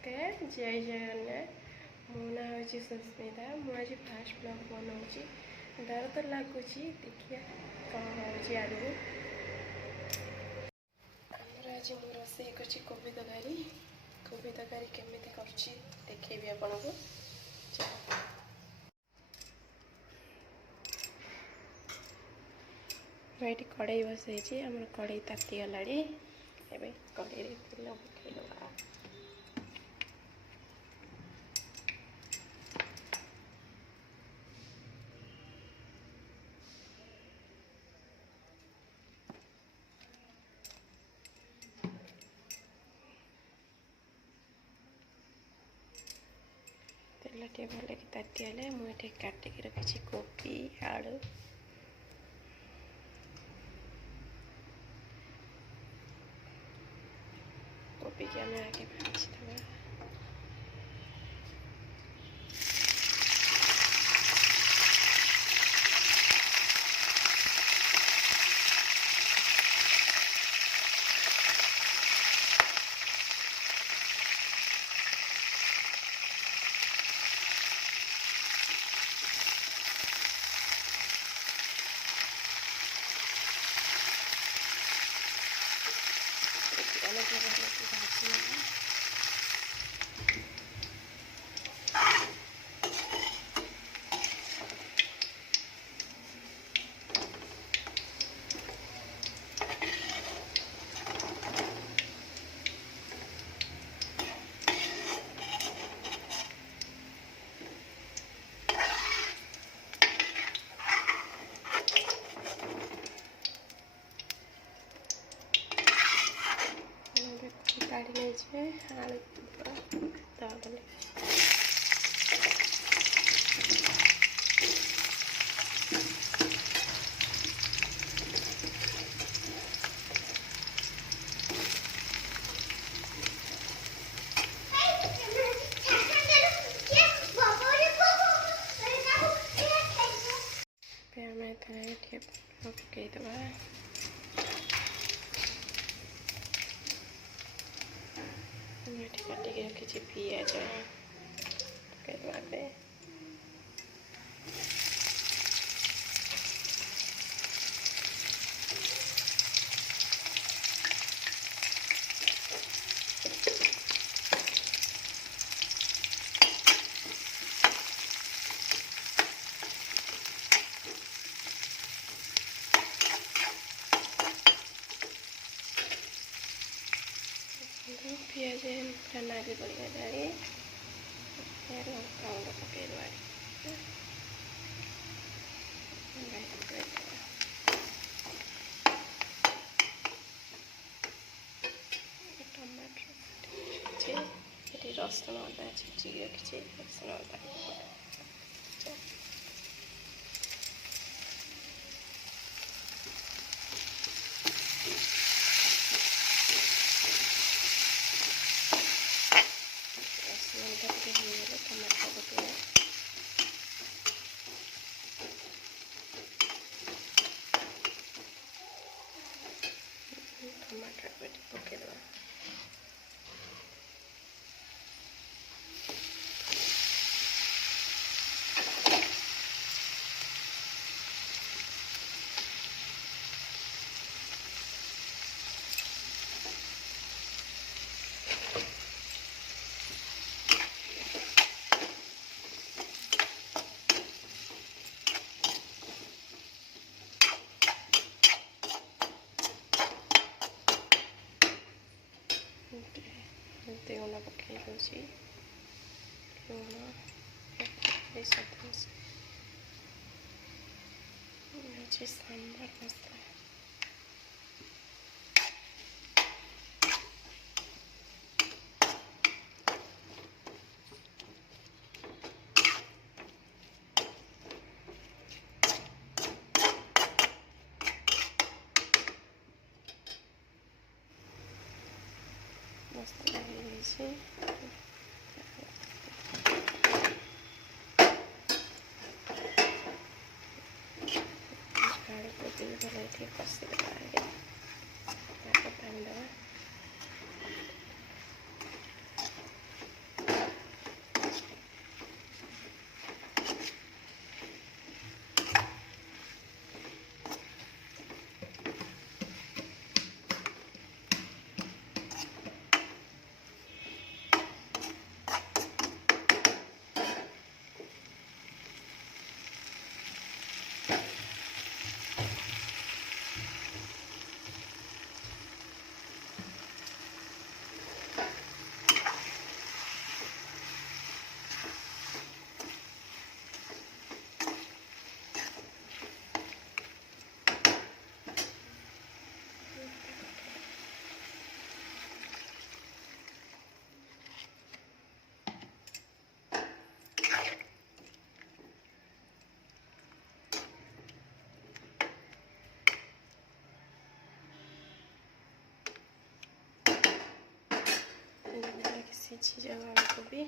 नमस्कार जय जगन्नाथ मो ना हूँ सुस्मिता मुझे फास्ट ब्लॉग बनाऊँगी डर तो लगुच देखिए कौन हो आगे आमर आज मुझे रोसे कर कोबी तकारी केमी कर आपन को ये कड़े बसई आम कड़े तातीगला कड़े तेल पकईदबा तेल टे भल कि तातीगले मुझे काटिक रखी कोबी आलू कोबी की आम आगे भाजी अलग अलग भाजी काढ़ी नहीं आलू तले पकईदबा काटिक रखी पिज पकईदे पिज पूरा नाली पड़गला लंका गुंड पकईदबा टमाटर रसुण अदा छिटिक रखी रसुण अदा टमाटर पकड़ा टमाटर पकईदबा लुण पकई दूसरी लुण सब सांबर मसला मसला हो भल कषिदेवा पानी देवा ସିଝି ଯାଉ ଆଳୁ କୋବି।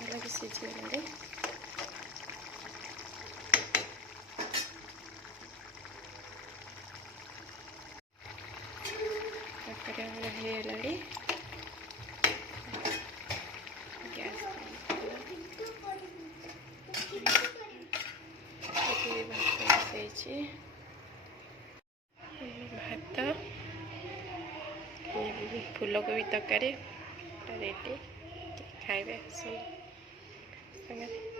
ଭଲକି ସିଝିଗଲାଣି। ତରକାରୀ ଆମର ହେଇଗଲାଣି। ଗ୍ୟାସ୍ ଭାତ ବସେଇଛି। ଭାତ ଫୁଲକୋବି ତରକାରୀ ରେଡ଼ି। ଖାଇବେ ଆସନ୍ତୁ ସାଙ୍ଗରେ।